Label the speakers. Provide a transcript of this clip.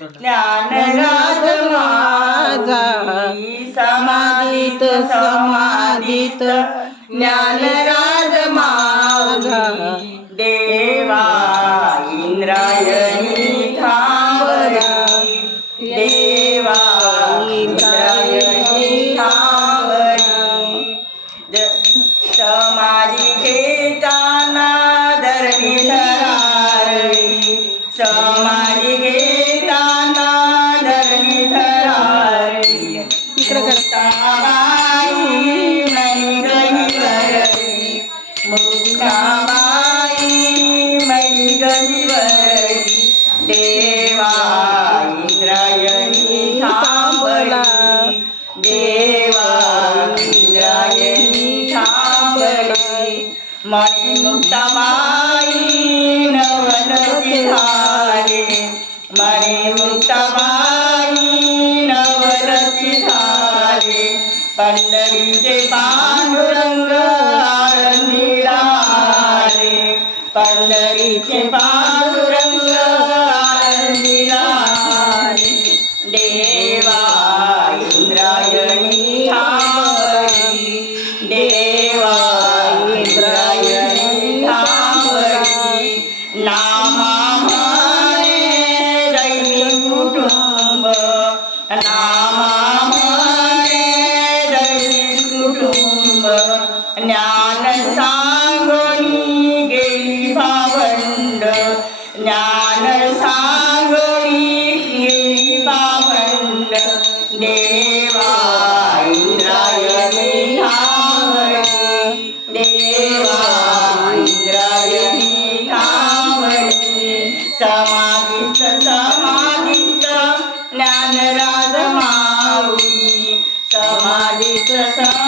Speaker 1: ज्ञानराज माझा समाधित समाधित ज्ञानराज माझा देवा इंद्रायणी थांबला देवा इंद्रायणी थांबला समाधी घेताना धरणी धरारी समाधी मुक्ताबाई मई देवा इंद्रायणी थांबला. देवा इंद्रायणी थांबली. मणी मुक्ताबाई नवनती झाले मणी मुक्ताबाई नवरती झाले पंढरीचे पांडुरंग पंढरीचे पांडुरंग आळंदीला देवा इंद्रायणी थांबली. देवा इंद्रायणी थांबली. नामा दैवी कुटुंब. नामाने दैवी कुटुंब. ज्ञान सांगणी देवा इंद्रायणी थांबली देवा इंद्रायणी थांबली समाधित समाधित ज्ञानराज माऊली समाधित समाधित